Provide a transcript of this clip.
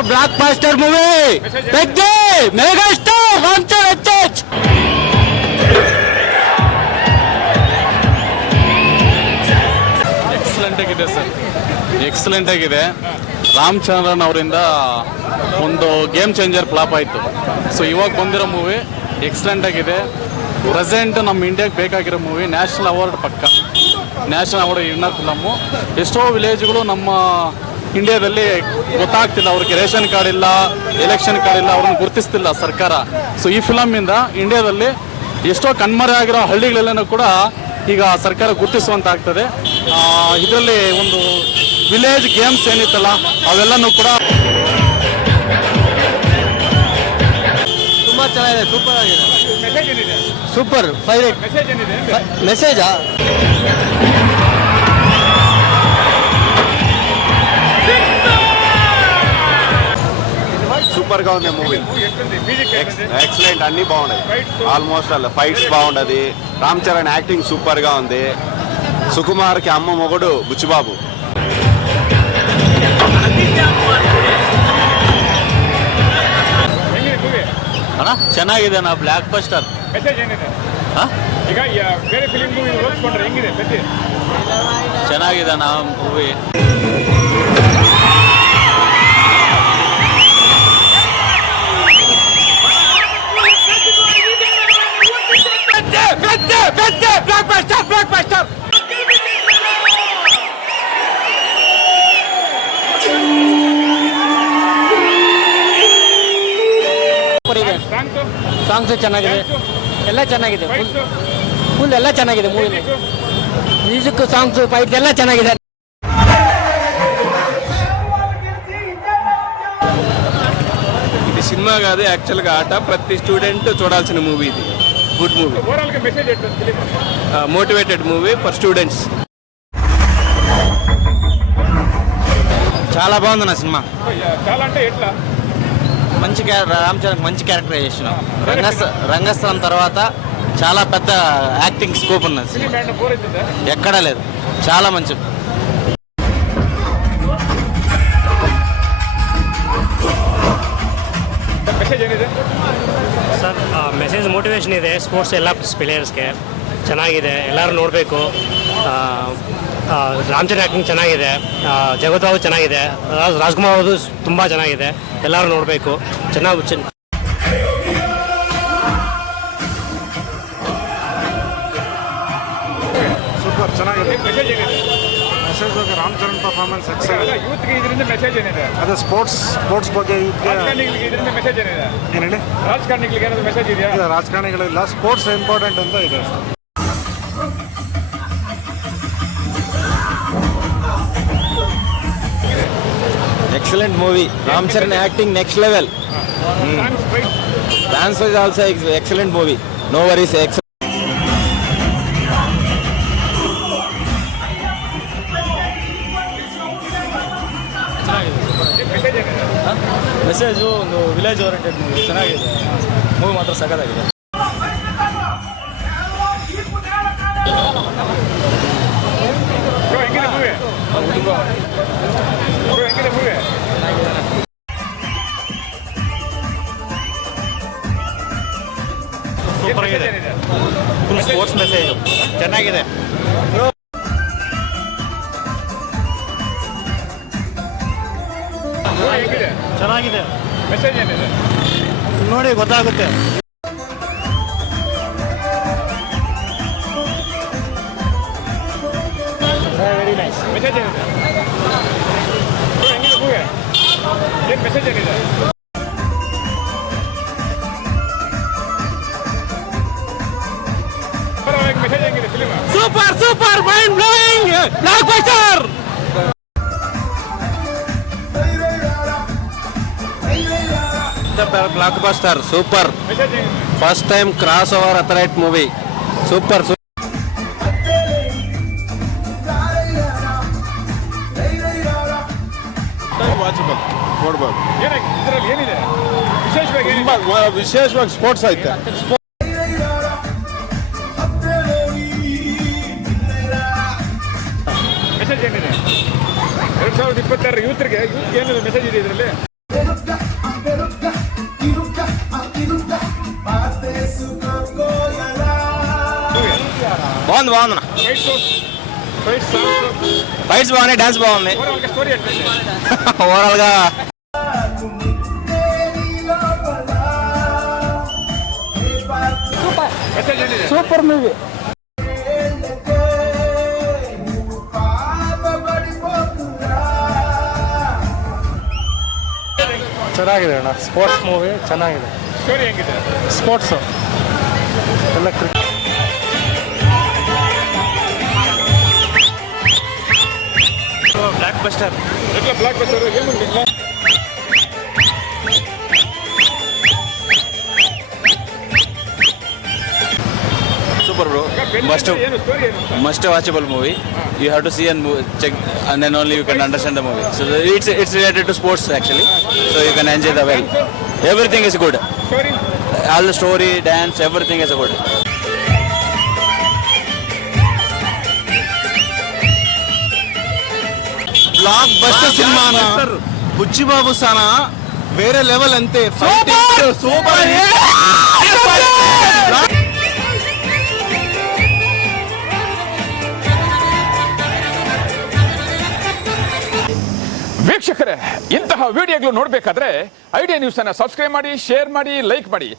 Super blockbuster movie. Mega star Ram Charan. Excellent ಆಗಿದೆ sir, excellent ಆಗಿದೆ. ರಾಮ್ ಚರಣ್ ಅವರಿಂದ ಒಂದು ಗೇಮ್ ಚೇಂಜರ್ ಫ್ಲಾಪ್ ಆಯಿತು. ಸೊ ಇವಾಗ ಬಂದಿರೋ ಮೂವಿ ಎಕ್ಸಲೆಂಟ್ ಆಗಿದೆ. ಪ್ರೆಸೆಂಟ್ ನಮ್ಮ ಇಂಡಿಯಾಗೆ ಬೇಕಾಗಿರೋ ಮೂವಿ. ನ್ಯಾಷನಲ್ ಅವಾರ್ಡ್ ಪಕ್ಕ, ನ್ಯಾಷನಲ್ ಅವಾರ್ಡ್ ವಿನ್ನರ್ ಫಿಲಮ್ಮು. ಎಷ್ಟೋ ವಿಲೇಜ್ಗಳು ನಮ್ಮ ಇಂಡಿಯಾದಲ್ಲಿ ಗೊತ್ತಾಗ್ತಿಲ್ಲ, ಅವ್ರಿಗೆ ರೇಷನ್ ಕಾರ್ಡ್ ಇಲ್ಲ, ಎಲೆಕ್ಷನ್ ಕಾರ್ಡ್ ಇಲ್ಲ, ಅವ್ರನ್ನ ಗುರುತಿಸ್ತಿಲ್ಲ ಸರ್ಕಾರ. ಸೊ ಈ ಫಿಲಮ್ಮಿಂದ ಇಂಡಿಯಾದಲ್ಲಿ ಎಷ್ಟೋ ಕಣ್ಮರೆ ಆಗಿರೋ ಹಳ್ಳಿಗಳೆಲ್ಲನೂ ಕೂಡ ಈಗ ಸರ್ಕಾರ ಗುರುತಿಸುವಂತ ಆಗ್ತದೆ. ಇದರಲ್ಲಿ ಒಂದು ವಿಲೇಜ್ ಗೇಮ್ಸ್ ಏನಿತ್ತಲ್ಲ ಅವೆಲ್ಲನೂ ಕೂಡ ತುಂಬಾ ಚೆನ್ನಾಗಿದೆ, ಸೂಪರ್ ಆಗಿದೆ. ಸೂಪರ್ ಮೆಸೇಜಾ? సూపర్ గా ఉంది మూవీ. ఎక్సలెంట్, అన్ని బాగున్నాయి. ఆల్మోస్ట్ అలా ఫైట్స్ బాగుండదు. రామ్ చరణ్ యాక్టింగ్ సూపర్ గా ఉంది. సుకుమార్ కి అమ్మ మొగుడు బుచ్చిబాబు. ಚೆನ್ನಾಗಿದೆ ನಾ ಬ್ಲಾಕ್ ಬಸ್ಟರ್. ಚೆನ್ನಾಗಿದೆ ನಾ ಮೂವಿ. ಸಾಂಗ್ಸ್ ಚೆನ್ನಾಗಿದೆ, ಎಲ್ಲ ಚೆನ್ನಾಗಿದೆ, ಫುಲ್ ಎಲ್ಲ ಚೆನ್ನಾಗಿದೆ ಮೂವಿ. ಮ್ಯೂಸಿಕ್, ಸಾಂಗ್ಸ್, ಫೈಟ್ಸ್ ಎಲ್ಲ ಚೆನ್ನಾಗಿದೆ. ఇది సినిమా కాదు, యాక్చువల్గా ఆట. ప్రతి స్టూడెంట్ చూడాల్సిన మూవీ ఇది. Good movie, motivated movie for students. చాలా బాగుంది నా సినిమా. చాలా అంటే ఎట్లా? మంచి రామ్ చరణ్ మంచి క్యారెక్టరైజేషన్. రంగస్థలం తర్వాత చాలా పెద్ద యాక్టింగ్ స్కోప్ ఉన్నది. ఎక్కడా లేదు, చాలా మంచి. ಸರ್ ಮೆಸೇಜ್ ಮೋಟಿವೇಶನ್ ಇದೆ. ಸ್ಪೋರ್ಟ್ಸ್ ಎಲ್ಲ ಪ್ಲೇಯರ್ಸ್ಗೆ ಚೆನ್ನಾಗಿದೆ, ಎಲ್ಲರೂ ನೋಡಬೇಕು. ರಾಮ್ ಚರಣ್ ಆ್ಯಕ್ಟಿಂಗ್ ಚೆನ್ನಾಗಿದೆ, ಜಗತ್ ಬಾಬು ಚೆನ್ನಾಗಿದೆ, ರಾಜ್ಕುಮಾರ್ ಅವರು ತುಂಬ ಚೆನ್ನಾಗಿದೆ, ಎಲ್ಲರೂ ನೋಡಬೇಕು. ಚೆನ್ನಾಗಿ ಸೂಪರ್ ಚೆನ್ನಾಗಿದೆ. ಮೆಸೇಜ್ ಬಗ್ಗೆ ರಾಮ್ ಚರಣ್ ಪರ್ಫಾರ್ಮೆನ್ಸ್ ಎಕ್ಸಲೆಂಟ್. ಯೂತ್ಗೆ ಇದರಿಂದ ಮೆಸೇಜ್ ಏನಿದೆ? ಅದೇ ಸ್ಪೋರ್ಟ್ಸ್ ಬಗ್ಗೆ ಯೂತ್ಗೆ ಇದರಿಂದ ಮೆಸೇಜ್ ಏನಿದೆ? ಏನು ಹೇಳಿ? ರಾಜಕಾರಣಿಗಳಿಗೆ ಏನಾದರೂ ಮೆಸೇಜ್ ಇದೆಯಾ? ರಾಜಕಾರಣಿಗಳಿಲ್ಲ, ಸ್ಪೋರ್ಟ್ಸ್ ಇಂಪಾರ್ಟೆಂಟ್ ಅಂತ ಇದೆ. Excellent movie. Ram Charan acting next level. Dance was also excellent movie. No worries. Message ಒಂದು ವಿಲೇಜ್ ಓರಿಯೆಂಟೆಡ್ ಮೂವಿ. ಚೆನ್ನಾಗಿದೆ ಮೂವಿ, ಮಾತ್ರ ಸಖತ್ತಾಗಿದೆ. ಸೂಪರ್ ಆಗಿದೆ, ಫುಲ್ ಸ್ಪೋರ್ಟ್ಸ್ ಮೆಸೇಜ್ ಚೆನ್ನಾಗಿದೆ. ಚೆನ್ನಾಗಿದೆ, ಮೆಸೇಜ್ ಏನಿದೆ ನೋಡಿ ಗೊತ್ತಾಗುತ್ತೆ. Very nice. ಮೆಸೇಜ್ ಏನಿದೆ? ಹೆಂಗಿದೆ ಮೂವಿ? ಏನು ಮೆಸೇಜ್ ಏನಿದೆ? ಮೆಸೇಜ್ ಹೆಂಗಿದೆ film? Super mind blowing blockbuster. Blockbuster super. First time crossover ಅಥರೈಟ್ ಮೂವಿ. ಸೂಪರ್. ನೋಡ್ಬೋದು. ಇದರಲ್ಲಿ ಏನಿದೆ ವಿಶೇಷವಾಗಿ? ವಿಶೇಷವಾಗಿ ಸ್ಪೋರ್ಟ್ಸ್ ಐತೆ. ಮೆಸೇಜ್ ಏನಿದೆ? 2026 ಯೂತ್ಗೆ ಏನಿದೆ ಮೆಸೇಜ್ ಇದೆ ಇದರಲ್ಲಿ? బాగుంది బాగుంది ఫైట్స్ బాగున్నాయి, డాన్స్ బాగుంది. ఓవరాల్గా సూపర్ మూవీ. ಚೆನ್ನಾಗಿದೆ ಅಣ್ಣ, ಸ್ಪೋರ್ಟ್ಸ್ ಮೂವಿ ಚೆನ್ನಾಗಿದೆ. ಸ್ಟೋರಿ ಹೆಂಗಿದೆ? ಸ್ಪೋರ್ಟ್ಸು ಎಲ್ಲ ಬ್ಲಾಕ್ ಬಸ್ಟರ್. ఎట్లా బ్లాక్ బస్టర్ ఏముంది ఇట్లా? Super bro, must watchable movie. You have to see and check, and then only you can understand the movie. So it's related to sports actually, so you can enjoy the well. Everything is good. Story All the story, dance, everything is good. Blockbuster సినిమా బుచ్చిబాబు సానా వేరే level అంతే. Super. ವೀಕ್ಷಕರೇ, ಇಂತಹ ವಿಡಿಯೋಗಳು ನೋಡಬೇಕಾದ್ರೆ Idea News ಅನ್ನು subscribe ಮಾಡಿ, share ಮಾಡಿ, ಲೈಕ್ ಮಾಡಿ.